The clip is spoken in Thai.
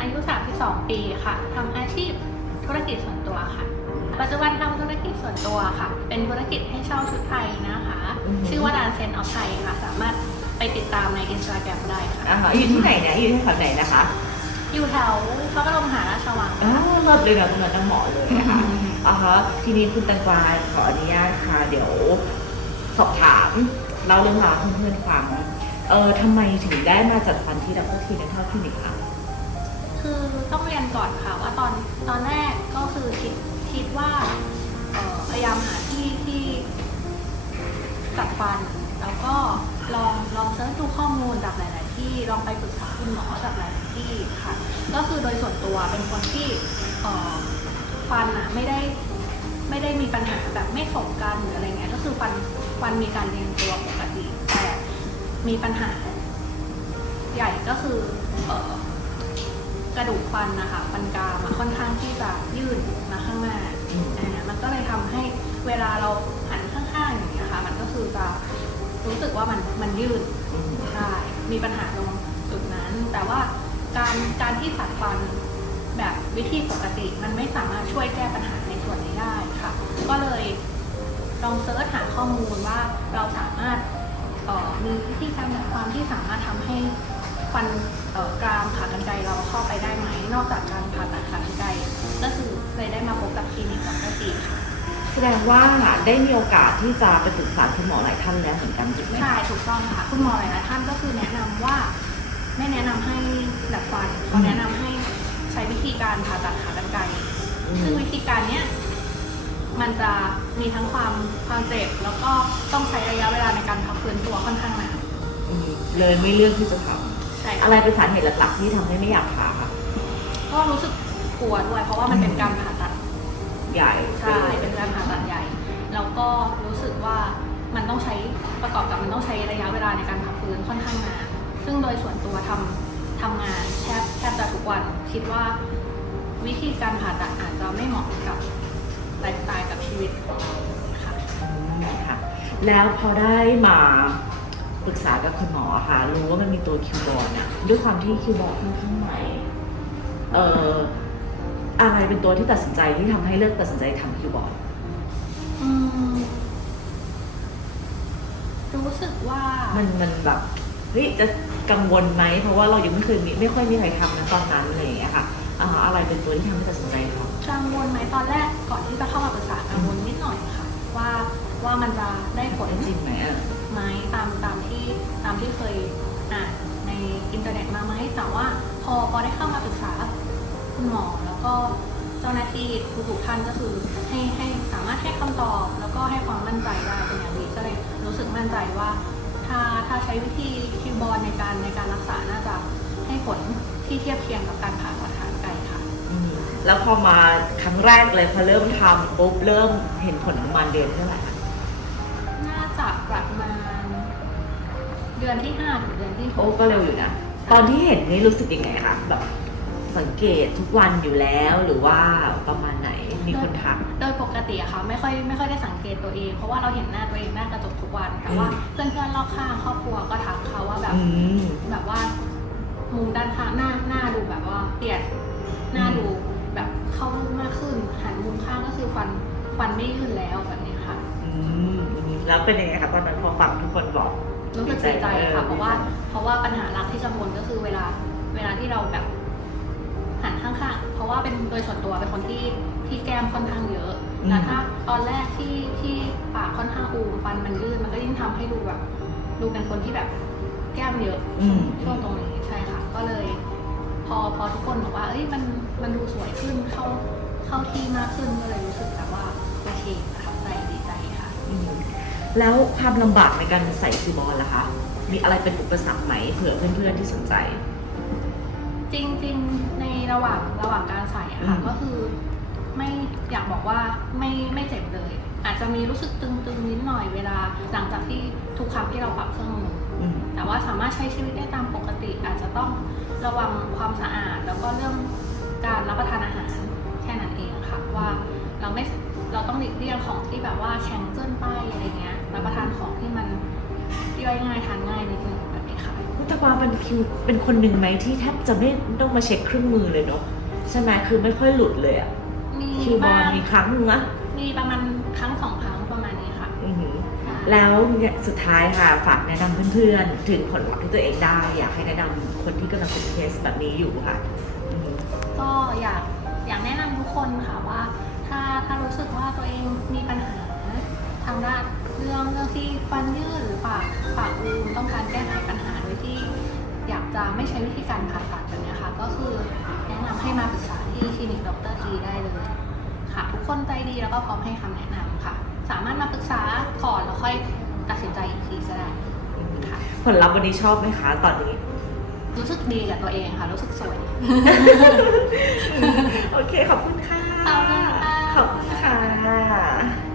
อายุ 32 ปีค่ะ ทำอาชีพธุรกิจส่วนตัวค่ะ ปัจจุบันทำธุรกิจส่วนตัวค่ะ เป็นธุรกิจให้เช่าชุดไทยนะคะอือฮึชื่อว่าร้านเซนออฟไทยค่ะ สามารถไปติดตามในอินสตาแกรมได้ค่ะอ่าฮะอยู่ที่ไหนเนี่ยอยู่ที่แถวไหนนะคะ อยู่แถวพระบรมมหาราชวังอ๋อเลิศเลยแบบเหมือนน้ำหมอเลยนะคะอ่าฮะทีนี้คุณแตังกวาขออนุญาตค่ะ เดี๋ยวสอบถามเล่าเรื่องราวให้เพื่อนๆฟัง เออทำไมถึงได้มาจัดฟันที่ดับเบิลทีในท่าคลินิกคะคือต้องเรียนก่อนค่ะว่าตอนตอนแรกก็คือคิดคิดว่าพยายามหาที่ที่จัดฟัน แล้วก็ลองลองเสิร์ชดูข้อมูลจากหลาย ๆ ที่ลองไปปรึกษาคุณหมอจากหลาย ๆ ที่ค่ะ ก็คือโดยส่วนตัวเป็นคนที่ฟันอะไม่ได้ไม่ได้มีปัญหาแบบไม่สมกันหรืออะไรเงี้ยก็คือฟันฟันมีการเรียงตัวปกติแต่ มีปัญหา ใหญ่ก็คืออกระดูกฟันนะคะฟันกรามค่อนข้างที่จะยืดมาข้างหน้าอ่ามันก็เลยทำให้เวลาเราหันข้างๆอย่างเงี้ยค่ะ มันก็คือจะรู้สึกว่ามันมันยืดใช่มีปัญหาตรงจุดนั้น แต่ว่าการการที่ตัดฟันแบบวิธีปกติมันไม่สามารถช่วยแก้ปัญหาในส่วนนี้ได้ค่ะ ก็เลยลองเซิร์ชหาข้อมูลว่าเราสามารถ มีวิธีการดัดฟันที่สามารถทำให้ฟันเอ่อกรามขากรรไกรเราเข้าไปได้ไหมนอกจากการผ่าตัดขากรรไกรก็คือเลยได้มาพบกับคลินิกของกตีค่ะแสดงว่าได้มีโอกาสที่จะไปปรึกษาคุณหมอหลายท่านแล้วเหมือนกันถูกไหมใช่ถูกต้องค่ะคุณหมอหลายๆท่านก็คือแนะนำว่าไม่แนะนำให้ดัดฟันเขาแนะนำให้ใช้วิธีการผ่าตัดขากรรไกรอืมซึ่งวิธีการเนี้ย มันจะมีทั้งความความเจ็บแล้วก็ต้องใช้ระยะเวลาในการพักฟื้นตัวค่อนข้างนานอืมเลยไม่เลือกที่จะทใช่ำค่ะอะไรเป็นสาเหตุหลักๆที่ทำให้ไม่อยากผ่าคะก็รู้สึกกลัวด้วยเพราะว่ามันเป็นการผ่าตัด ใหญ่ใช่ เป็นการผ่าตัดใหญ่ แล้วก็รู้สึกว่ามันต้องใช้ประกอบกับมันต้องใช้ระยะเวลาในการพักฟื้นค่อนข้างนาน ซึ่งโดยส่วนตัวทำทำงานแทบแทบจะทุกวัน คิดว่าวิธีการผ่าตัดอาจจะไม่เหมาะกับ ไลฟ์สไตล์กับชีวิตของเราค่ะอืมค่ะแล้วพอได้มาปรึกษากับคุณหมอค่ะ รู้ว่ามันมีตัวคิวบอร์ดอะด้วยความที่คิวบอร์ดค่อนข้างใหม่เอ่ออะไรเป็นตัวที่ตัดสินใจที่ทำให้เลือกตัดสินใจทำคิวบอร์ดอืมรู้สึกว่า มันมันแบบเฮ้ยจะ กังวลไหมเพราะว่าเรายังไม่เคยมีไม่ค่อยมีใครทำนะตอนนั้นอะไรอย่างเงี้ยค่ะอ่าอะไรเป็นตัวที่ทำให้ตัดสินใจทำกังวลไหมตอนแรกก่อนที่จะเข้ามาปรึกษากังวลนิดหน่อยค่ะว่าว่ามันจะได้ผลจริงไหมอะไหมตามตามที่ตามที่เคยอ่านในอินเทอร์เน็ตมาไหมแต่ว่าพอพอได้เข้ามาปรึกษาคุณหมอแล้วก็เจ้าหน้าที่ทุกๆท่านก็คือให้ให้สามารถให้คำตอบ แล้วก็ให้ความมั่นใจได้เป็นอย่างดีก็เลยรู้สึกมั่นใจว่า ถ้าถ้าใช้วิธีคิวบอลในการในการรักษาน่าจะให้ผลที่เทียบเคียงกับการผ่าตัดขาไกลค่ะ อืมแล้วพอมาครั้งแรกเลยพอเริ่มทำปุ๊บเริ่มเห็นผลประมาณเดือนเท่าไหร่อะน่าจะประมาณ เดือนที่ห้าถึงเดือนที่หโอ้กก็เร็วอยู่นะตอนที่เห็นนี่รู้สึกยังไงคะแบบสังเกตทุกวันอยู่แล้วหรือว่าประมาณไหนมีคนทักโดย ปกติอะค่ะไม่ค่อยไม่ค่อยได้สังเกตตัวเอง เพราะว่าเราเห็นหน้าตัวเองหน้ากระจกทุกวันแต่ว่าอืมเพื่อนเพื่อนๆรอบข้างครอบครัวก็ทักเขาว่าแบบอืมแบบว่ามุมด้านข้างหน้าหน้าดูแบบว่าเปลี่ยนหน้าดูแบบเข้ารูปมากขึ้นหันมุมข้างก็คือฟันฟันไม่ยืนแล้วแบบนี้ค่ะอืมแล้วเป็นยังไงคะตอนนั้นพอฟังทุกคนบอกรู้สึกดีใจดีใจค่ะเออเพราะว่า เพราะว่าปัญหาหลักที่กังวลก็คือเวลาเวลาที่เราแบบหันข้างๆเพราะว่าเป็นโดยส่วนตัวเป็นคนที่ที่แก้มค่อนข้างเยอะอืม แต่ถ้าตอนแรกที่ที่ปากค่อนข้างอูมฟันมันลื่นมันก็ยิ่งทำให้ดูแบบดูเป็นคนที่แบบแก้มเยอะอืมช่วงตรงนี้ใช่ค่ะ ก็เลย พอพอทุกคนบอกว่า เอ้ยมันมันดูสวยขึ้นเข้าเข้าที่มากขึ้นก็เลยรู้สึกแบบว่าโอเคประทับใจดีใจค่ะอืมแล้วความลำบากในการใส่คีย์บอร์ดล่ะคะมีอะไรเป็นอุปสรรคไหมเผื่อเพื่อนๆที่สนใจ จริงๆในระหว่างระหว่างการใส่อะค่ะอืมก็คือ ไม่อยากบอกว่าไม่ไม่เจ็บเลย อาจจะมีรู้สึกตึงๆนิดหน่อยเวลาหลังจากที่ทุกครั้งที่เราปรับเครื่องมืออืมแต่ว่าสามารถใช้ชีวิตได้ตามปกติ อาจจะต้องระวังความสะอาด แล้วก็เรื่องการรับประทานอาหารแค่นั้นเองค่ะว่าเราไม่เราต้องหลีกเลี่ยงของที่แบบว่าแข็งเกินไปอะไรเงี้ยรับประทานของที่มันย่อยง่ายทานง่ายนิดนึงแบบนี้ค่ะพูดตะกวาเป็นคิวเป็นคนหนึ่งไหมที่แทบจะไม่ต้องมาเช็คเครื่องมือเลยเนาะใช่ไหมคือไม่ค่อยหลุดเลยอะ มีคิวบอบ้าลงมีครั้งนึงนะมีประมาณครั้งสองครั้งประมาณนี้ค่ะอือหือค่ะแล้วเนี่ยสุดท้ายค่ะฝากแนะนำเพื่อนๆ ถึงผลลัพธ์ที่ตัวเองได้ อยากให้แนะนำคนที่กำลังเป็นเคสแบบนี้อยู่ค่ะอือหือก็อยากอยากแนะนำทุกคนค่ะว่า ถ้าถ้ารู้สึกว่าตัวเองมีปัญหาทางด้านเรื่องเรื่องที่ฟันยืดหรือปากปากอูมต้องการแก้ไขปัญหาโดยที่อยากจะไม่ใช้วิธีการผ่าตัดแบบเนี้ยค่ะ ก็คือแนะนำให้มาปรึกษาที่คลินิกดรทีได้เลย ค่ะ ทุกคนใจดีแล้วก็พร้อมให้คำแนะนำค่ะ สามารถมาปรึกษาก่อนแล้วค่อยตัดสินใจอีกทีก็ได้ค่ะ ผลลัพธ์วันนี้ชอบไหมคะตอนนี้ รู้สึกดีกับตัวเองค่ะ รู้สึกสวย โอเค ขอบคุณค่ะ ขอบคุณค่ะ ขอบคุณค่ะ